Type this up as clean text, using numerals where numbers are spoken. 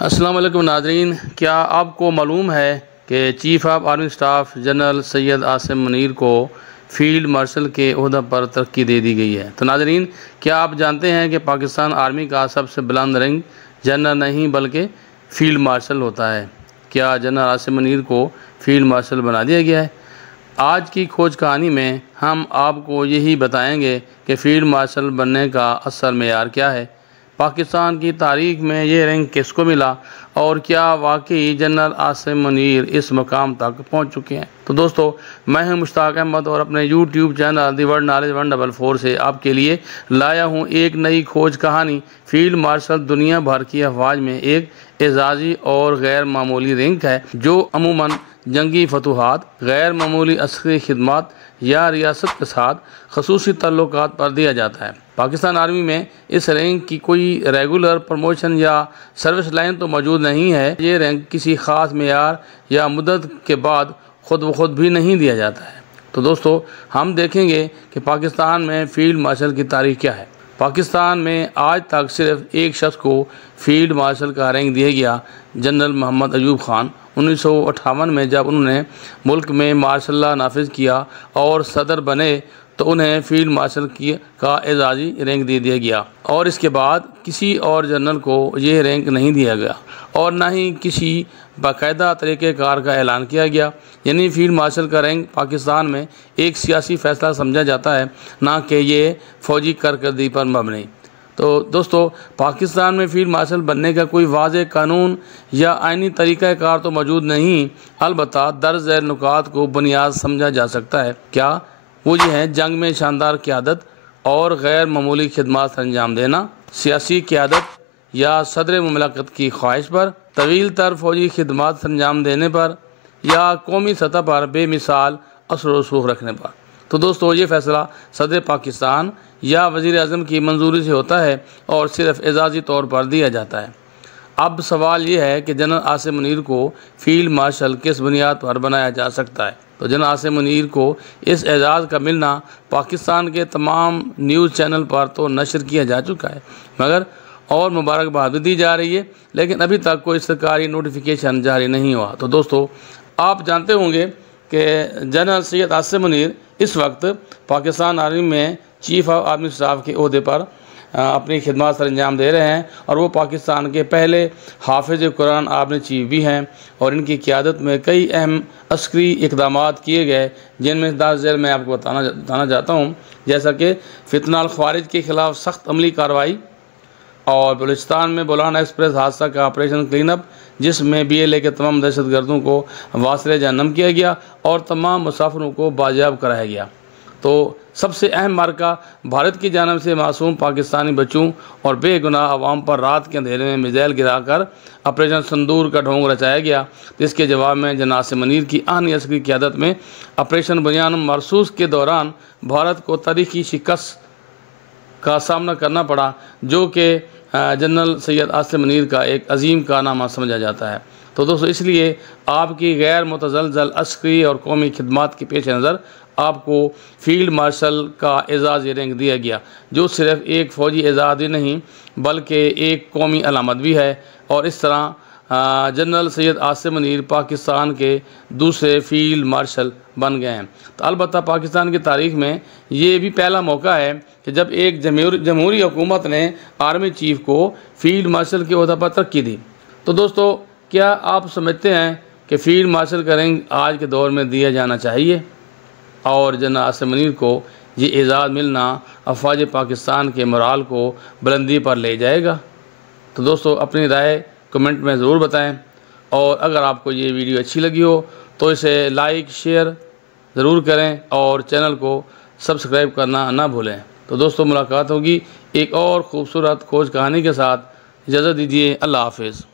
अस्सलाम वालेकुम नाज़रीन, क्या आपको मालूम है कि chief of army staff general Syed Asim Munir को फ़ील्ड मार्शल के ओहदा पर तरक्की दे दी गई है। तो नाज़रीन, क्या आप जानते हैं कि पाकिस्तान आर्मी का सबसे बुलंद रैंक जनरल नहीं बल्कि फ़ील्ड मार्शल होता है। क्या जनरल आसिम मुनीर को फ़ील्ड मार्शल बना दिया गया है? आज की खोज कहानी में हम आपको यही बताएंगे कि फ़ील्ड मार्शल बनने का असल मेयार क्या है, पाकिस्तान की तारीख में ये रैंक किसको मिला और क्या वाकई जनरल आसिम मुनीर इस मुकाम तक पहुंच चुके हैं। तो दोस्तों, मैं हूं मुश्ताक अहमद और अपने YouTube channel the world knowledge 144 से आपके लिए लाया हूं एक नई खोज कहानी। फील्ड मार्शल दुनिया भर की अफवाज में एक एजाजी और गैर मामूली रैंक है जो अमूमन जंगी फतूहात, गैर मामूली अस्करी खिदमत या रियासत के साथ खसूसी तल्लुकात पर दिया जाता है। पाकिस्तान आर्मी में इस रैंक की कोई रेगुलर प्रमोशन या सर्विस लाइन तो मौजूद नहीं है। ये रैंक किसी ख़ास मेयार या मुद्दत के बाद खुद ब खुद भी नहीं दिया जाता है। तो दोस्तों, हम देखेंगे कि पाकिस्तान में फ़ील्ड मार्शल की तारीख क्या है। पाकिस्तान में आज तक सिर्फ एक शख्स को फ़ील्ड मार्शल का रैंक दिया गया, जनरल मोहम्मद अयूब ख़ान। 1958 में जब उन्होंने मुल्क में मार्शल लॉ नाफिज किया और सदर बने तो उन्हें फ़ील्ड मार्शल का एजाज़ी रैंक दे दिया गया और इसके बाद किसी और जनरल को यह रैंक नहीं दिया गया और न ही किसी बाकायदा तरीक़ेकार का ऐलान किया गया। यानी फ़ील्ड मार्शल का रैंक पाकिस्तान में एक सियासी फ़ैसला समझा जाता है, ना कि ये फ़ौजी कारकर्दगी पर मबनी। तो दोस्तों, पाकिस्तान में फ़ील्ड मार्शल बनने का कोई वाज़ेह कानून या आइनी तरीक़ाकार तो मौजूद नहीं, अलबत्ता दर्ज झैल नुकात को बुनियाद समझा जा सकता है। क्या वो ये हैं? जंग में शानदार क़यादत और गैर मामूली खिदमत अंजाम देना, सियासी क़यादत या सदर मुमलकत की ख्वाहिश पर, तवील तर फ़ौजी खिदमत अंजाम देने पर या कौमी सतह पर बेमिसाल असर रसूख रखने पर। तो दोस्तों, ये फ़ैसला सदर पाकिस्तान या वज़ीर आज़म की मंजूरी से होता है और सिर्फ एजाज़ी तौर पर दिया जाता है। अब सवाल ये है कि जनरल आसिम मुनीर को फ़ील्ड मार्शल किस बुनियाद पर बनाया जा सकता है। तो जनरल आसिम मुनीर को इस एजाज़ का मिलना पाकिस्तान के तमाम न्यूज़ चैनल पर तो नशर किया जा चुका है, मगर और मुबारकबाद भी दी जा रही है, लेकिन अभी तक कोई सरकारी नोटिफिकेशन जारी नहीं हुआ। तो दोस्तों, आप जानते होंगे कि जनरल सैयद आसिम मुनीर इस वक्त पाकिस्तान आर्मी में चीफ़ ऑफ आर्मी स्टाफ के ओहदे पर अपनी खिदमत सर अंजाम दे रहे हैं और वो पाकिस्तान के पहले हाफिज़ कुरान आर्मी चीफ भी हैं और इनकी क़यादत में कई अहम अस्करी इक़दामात किए गए, जिनमें दर्ज झैल मैं आपको बताना चाहता हूँ, जैसा कि फितना ख़वारिज के ख़िलाफ़ सख्त अमली कार्रवाई और बलूचिस्तान में बोलान एक्सप्रेस हादसा का ऑपरेशन क्लीनअप, जिसमें BLA के तमाम दहशतगर्दों को वासिले जहन्नम किया गया और तमाम मुसाफिरों को बाजियाब कराया गया। तो सबसे अहम मार्का भारत की जानिब से मासूम पाकिस्तानी बच्चों और बेगुनाह अवाम पर रात के अंधेरे में मिज़ाइल गिराकर ऑपरेशन संदूर का ढोंग रचाया गया, जिसके जवाब में जनरल आसिम मुनीर की आनी अस्करी क़यादत में ऑपरेशन बुनियान मरसूस के दौरान भारत को तारीखी शिकस्त का सामना करना पड़ा, जो कि जनरल सैयद आसिम मुनीर का एक अजीम कारनामा समझा जाता है। तो दोस्तों, इसलिए आपकी गैर मुतज़लज़ल अस्करी और कौमी खिदमत के पेश नज़र आपको फ़ील्ड मार्शल का एजाज़ी रैंक दिया गया, जो सिर्फ एक फ़ौजी एजाज़ ही नहीं बल्कि एक कौमी अलामत भी है। और इस तरह जनरल सैयद आसिम मुनीर पाकिस्तान के दूसरे फ़ील्ड मार्शल बन गए हैं। तो अलबत्ता पाकिस्तान की तारीख़ में ये भी पहला मौका है कि जब एक जमहूरी हुकूमत ने आर्मी चीफ़ को फ़ील्ड मार्शल के ओहदा पर तरक्की दी। तो दोस्तों, क्या आप समझते हैं कि फ़ील्ड मार्शल का रैंक आज के दौर में दिया जाना चाहिए और जनरल आसिम मुनीर को ये एजाज़ मिलना अफ़वाज पाकिस्तान के मोराल को बुलंदी पर ले जाएगा? तो दोस्तों, अपनी राय कमेंट में ज़रूर बताएं और अगर आपको ये वीडियो अच्छी लगी हो तो इसे लाइक शेयर ज़रूर करें और चैनल को सब्सक्राइब करना ना भूलें। तो दोस्तों, मुलाकात होगी एक और ख़ूबसूरत खोज कहानी के साथ। इजाज़त दीजिए। अल्लाह हाफ़िज़।